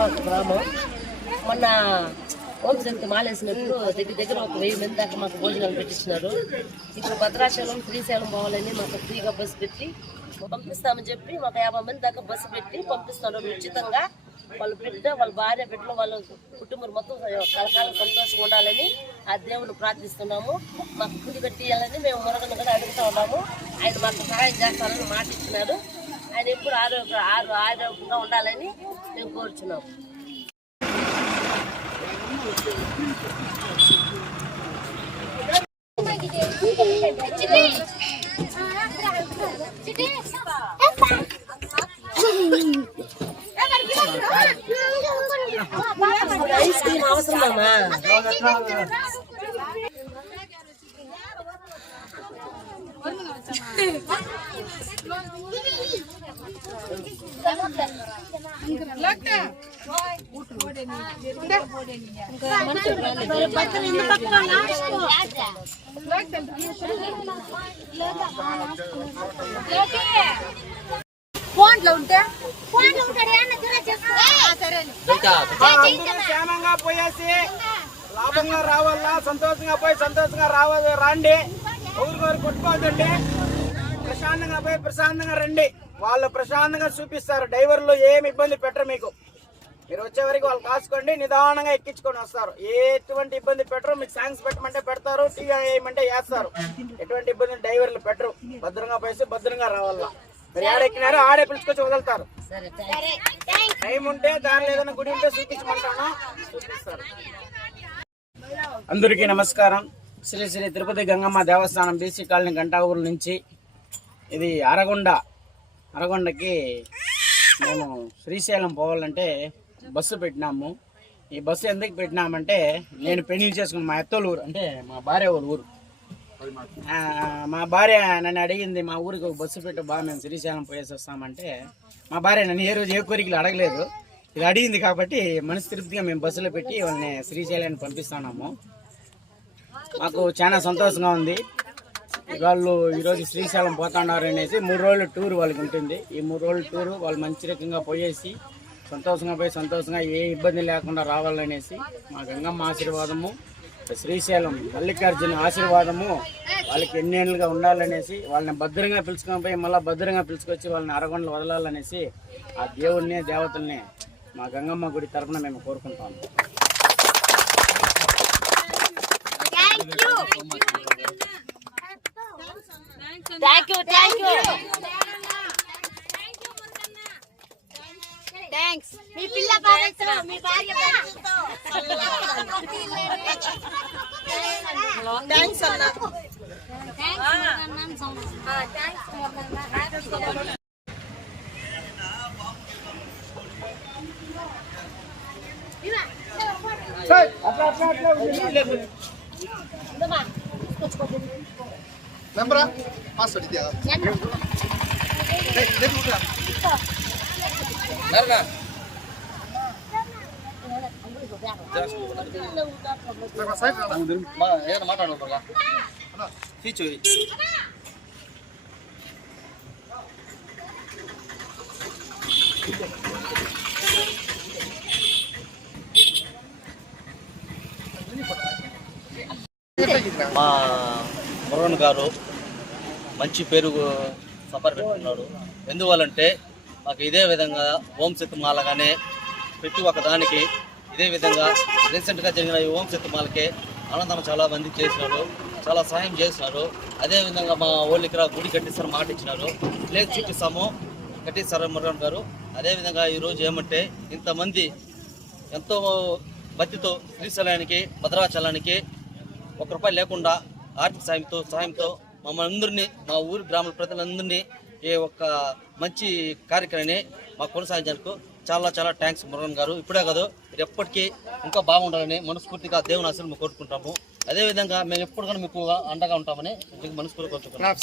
మాకు గ్రామం. మొన్న ఓం శక్తి మాలేసినప్పుడు దగ్గర ఒక 1000 మంది దాకా మాకు భోజనాలు పెట్టించినారు. ఇప్పుడు భద్రాచలం శ్రీశైలం పోవాలని మాకు ఫ్రీగా బస్సు పెట్టి పంపిస్తామని చెప్పి మాకు 50 మంది దాకా బస్సు పెట్టి పంపిస్తున్నారు ఉచితంగా. వాళ్ళ బిడ్డ, వాళ్ళ భార్య, బిడ్డలు, వాళ్ళ కుటుంబం మొత్తం కలకాలం సంతోషంగా ఉండాలని ఆ దేవుని ప్రార్థిస్తున్నాము. మాకు గుడి కట్టియాలని మేము మురగను కూడా అడుగుతూ ఉన్నాము. ఆయన మాకు సహాయం చేస్తారని మాట ఇచ్చినాడు. ఆయన ఎప్పుడు ఆరోగ్యంగా ఉండాలని మేము కోరుచున్నాము. ఐస్ క్రీమ్ అవసరమా? క్షేమంగా పోయేసి లాభంగా రావాలా, సంతోషంగా పోయి సంతోషంగా రాండి. ఒకరికొకరు కొట్టుకోవద్దండి. ప్రశాంతంగా పోయి ప్రశాంతంగా రండి. వాళ్ళు ప్రశాంతంగా చూపిస్తారు. డ్రైవర్లు ఏమి ఇబ్బంది పెట్టరు. మీకు మీరు వచ్చే వరకు వాళ్ళు కాసుకోండి, నిదానంగా ఎక్కించుకొని వస్తారు. ఎటువంటి ఇబ్బంది పెట్టరు. మీకు సాంగ్స్ పెట్టమంటే పెడతారు, టీ వేయమంటే వేస్తారు. ఎటువంటి ఇబ్బంది డ్రైవర్లు పెట్టరు. భద్రంగా పోయేసి భద్రంగా రావాలా. మీరు ఆడెక్కినారో ఆడే పిలుచుకొచ్చి వదులుతారు. టైం ఉంటే దారిలో ఏదైనా గుడి ఉంటే చూపించమంటాను, చూపిస్తారు. అందరికీ నమస్కారం. శ్రీ శ్రీ తిరుపతి గంగమ్మ దేవస్థానం బీసీ కాలనీ గంటావూరు నుంచి ఇది అరగొండకి మేము శ్రీశైలం పోవాలంటే బస్సు పెట్టినాము. ఈ బస్సు ఎందుకు పెట్టినామంటే నేను పెళ్లి చేసుకున్న మా అత్తోళ్ళ ఊరు, అంటే మా భార్య ఊరు. మా భార్య నన్ను అడిగింది, మా ఊరికి ఒక బస్సు పెట్టు బాగా, మేము శ్రీశైలం పోయేసి వస్తామంటే మా భార్య నన్ను ఏ రోజు ఏ కోరికలు అడగలేదు. ఇది అడిగింది కాబట్టి మనసు తృప్తిగా మేము బస్సులో పెట్టి వాళ్ళని శ్రీశైలాన్ని పంపిస్తున్నాము. మాకు చాలా సంతోషంగా ఉంది. వాళ్ళు ఈరోజు శ్రీశైలం పోతున్నారు అనేసి 3 రోజుల టూర్ వాళ్ళకి ఉంటుంది. ఈ 3 రోజుల టూరు వాళ్ళు మంచి రకంగా పోయేసి సంతోషంగా పోయి సంతోషంగా ఏ ఇబ్బంది లేకుండా రావాలనేసి మా గంగమ్మ ఆశీర్వాదము, శ్రీశైలం మల్లికార్జున ఆశీర్వాదము వాళ్ళకి ఎన్నేళ్ళుగా ఉండాలనేసి వాళ్ళని భద్రంగా పిలుచుకొని పోయి మళ్ళీ భద్రంగా పిలుచుకొచ్చి వాళ్ళని అరగొండలు వదలాలనేసి ఆ దేవుడిని దేవతల్ని మా గంగమ్మ గుడి తరఫున మేము కోరుకుంటాము. మీ పిల్ల బాగా మీ భార్య థ్యాంక్స్ అన్న. Lembra? Passa di dia. Larga. Terima kasih. Ma, ya mata dulu lah. Hicu. మా మురగన్ గారు మంచి పేరు సంపాదించుకున్నారు. ఎందువల్లంటే మాకు ఇదే విధంగా ఓం శక్తి మాలగానే ప్రతి ఒక్క దానికి ఇదే విధంగా రీసెంట్గా జరిగిన ఈ ఓం శక్తి మాలకే అనంతరం చాలా మంది చేసినారు, చాలా సహాయం చేసినారు. అదేవిధంగా మా వాళ్ళు ఇక్కడ గుడి కట్టిస్తారు మాట ఇచ్చినారు, లేదు చూపిస్తాము కట్టిస్తారు మురగన్ గారు. అదేవిధంగా ఈరోజు ఏమంటే ఇంతమంది ఎంతో భక్తితో శ్రీశైలానికి భద్రాచలానికి ₹1 లేకుండా ఆర్థిక సహాయంతో మమ్మల్ని అందరినీ, మా ఊరి గ్రామాల ప్రజలందరినీ ఈ ఒక్క మంచి కార్యక్రమాన్ని మాకు కొనసాగించేందుకు చాలా చాలా థ్యాంక్స్ మురగన్ గారు. ఇప్పుడే కాదు, మీరు ఎప్పటికీ ఇంకా బాగుండాలని మనస్ఫూర్తిగా దేవుని ఆశీర్వాదం కోరుకుంటాము. అదేవిధంగా మేము ఎప్పుడు కూడా మీకు అండగా ఉంటామని మనస్ఫూర్తిగా కోరుకుంటున్నాం.